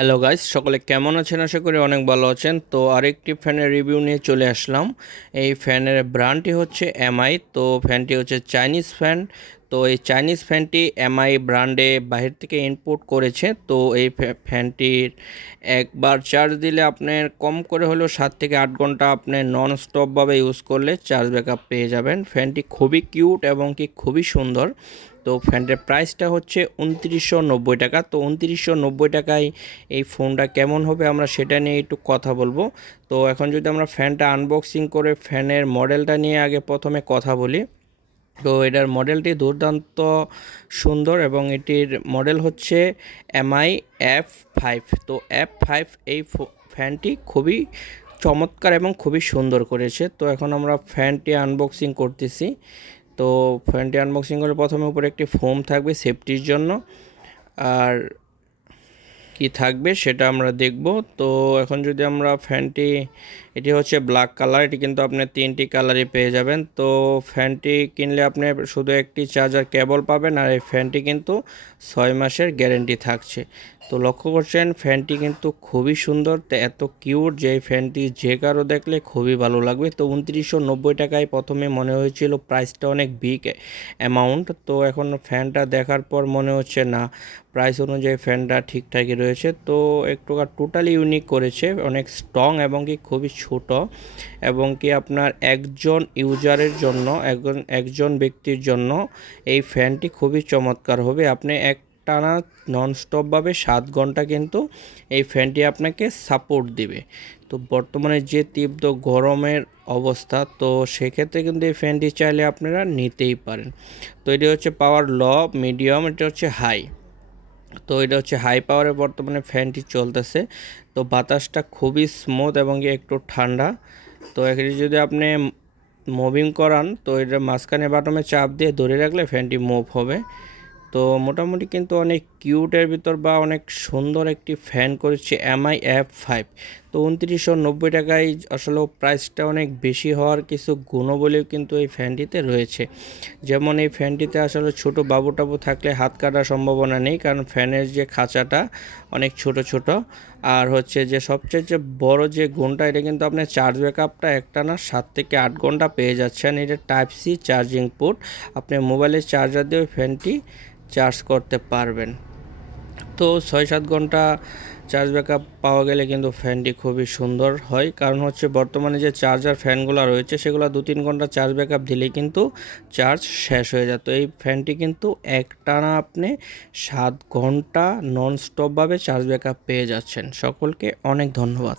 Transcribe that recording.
Hello guys সকলে কেমন আছেন? আশা করি অনেক ভালো আছেন। তো আরেকটি ফ্যানের রিভিউ নিয়ে চলে আসলাম। এই ফ্যানের ব্র্যান্ডটি হচ্ছে এমআই তো ফ্যানটি হচ্ছে চাইনিজ ফ্যান। তো এই চাইনিজ ফ্যানটি এমআই ব্র্যান্ডে বাহির থেকে ইনপুট করেছে। তো এই ফ্যা- ফ্যানটির একবার চার্জ দিলে আপনার কম করে হলেও সাত থেকে আট ঘণ্টা আপনি নন স্টপভাবে ইউজ করলে চার্জ ব্যাকআপ পেয়ে যাবেন। ফ্যানটি খুবই কিউট এবং কি খুবই সুন্দর। তো ফ্যানটার প্রাইসটা হচ্ছে উনত্রিশশো নব্বই টাকা। তো উনত্রিশশো নব্বই টাকায় এই ফোনটা কেমন হবে আমরা সেটা নিয়ে একটু কথা বলব। তো এখন যদি আমরা ফ্যানটা আনবক্সিং করে ফ্যানের মডেলটা নিয়ে আগে প্রথমে কথা বলি। তো এটার মডেলটি দুর্দান্ত সুন্দর এবং এটির মডেল হচ্ছে এমআই এফ ফাইভ তো এফ ফাইভ এই ফ্যানটি খুবই চমৎকার এবং খুবই সুন্দর করেছে। তো এখন আমরা ফ্যানটি আনবক্সিং করতেছি। তো ফ্যানটি আনবক্সিং করে প্রথমে উপরে একটি ফোম থাকবে সেফটির জন্য। আর কি থাকবে সেটা আমরা দেখব। তো এখন যদি আমরা ফ্যানটি, এটি হচ্ছে ব্ল্যাক কালার, এটি কিন্তু আপনি তিনটি কালারই পেয়ে যাবেন। তো ফ্যানটি কিনলে আপনি শুধু একটি চার্জার কেবল পাবেন আর এই ফ্যানটি কিন্তু ছয় মাসের গ্যারেন্টি থাকছে। তো লক্ষ্য করছেন, ফ্যানটি কিন্তু খুবই সুন্দর, তো এত কিউট যে ফ্যানটি যে কারও দেখলে খুবই ভালো লাগবে। তো উনত্রিশশো নব্বই টাকায় প্রথমে মনে হয়েছিল প্রাইসটা অনেক বিগ অ্যামাউন্ট তো এখন ফ্যানটা দেখার পর মনে হচ্ছে না, প্রাইস অনুযায়ী ফ্যানটা ঠিকঠাকই রয়েছে। তো একটু টোটালি ইউনিক করেছে, অনেক স্ট্রং এবং কি খুবই ছোট এবং কি আপনার একজন ইউজারের জন্য, একজন একজন ব্যক্তির জন্য এই ফ্যানটি খুবই চমৎকার হবে। আপনি এক টানা ননস্টপভাবে সাত ঘণ্টা কিন্তু এই ফ্যানটি আপনাকে সাপোর্ট দিবে। তো বর্তমানে যে তীব্র গরমের অবস্থা, তো সেক্ষেত্রে কিন্তু এই ফ্যানটি চাইলে আপনারা নিতেই পারেন। তো এটি হচ্ছে পাওয়ার ল মিডিয়াম এটা হচ্ছে হাই তো এটা হচ্ছে হাই পাওয়ারে বর্তমানে ফ্যানটি চলতেছে। তো বাতাসটা খুবই স্মুথ এবং একটু ঠান্ডা। তো এখানে যদি আপনি মুভিং করান, তো এটা মাঝখানে বাটমে চাপ দিয়ে ধরে রাখলে ফ্যানটি মুভ হবে। তো মোটামুটি কিন্তু অনেক কিউটের ভিতর বা অনেক সুন্দর একটি ফ্যান করেছে এমআই এফ ফাইভ তো উনত্রিশশো নব্বই টাকায় আসলে প্রাইসটা অনেক বেশি হওয়ার কিছু গুণবলীও কিন্তু এই ফ্যানটিতে রয়েছে। যেমন এই ফ্যানটিতে আসলে ছোট বাবু টাবু থাকলে হাত কাটার সম্ভাবনা নেই, কারণ ফ্যানের যে খাঁচাটা অনেক ছোট ছোট। আর হচ্ছে যে সবচেয়ে যে বড় যে গুণটা, এটা কিন্তু আপনার চার্জ ব্যাকআপটা একটা না সাত থেকে আট ঘণ্টা পেয়ে যাচ্ছেন। এটা টাইপ সি চার্জিং পোর্ট আপনি মোবাইলের চার্জার দিয়ে ফ্যানটি চার্জ করতে পারবেন। তো ছয় সাত ঘণ্টা চার্জ ব্যাকআপ পাওয়া গেলে কিন্তু ফ্যানটি খুবই সুন্দর হয়। কারণ হচ্ছে বর্তমানে যে চার্জার ফ্যানগুলো রয়েছে, সেগুলো দু তিন ঘণ্টা চার্জ ব্যাকআপ দিলেই কিন্তু চার্জ শেষ হয়ে যায়। তো এই ফ্যানটি কিন্তু একটানা আপনি সাত ঘণ্টা নন স্টপভাবে চার্জ ব্যাকআপ পেয়ে যাচ্ছেন। সকলকে অনেক ধন্যবাদ।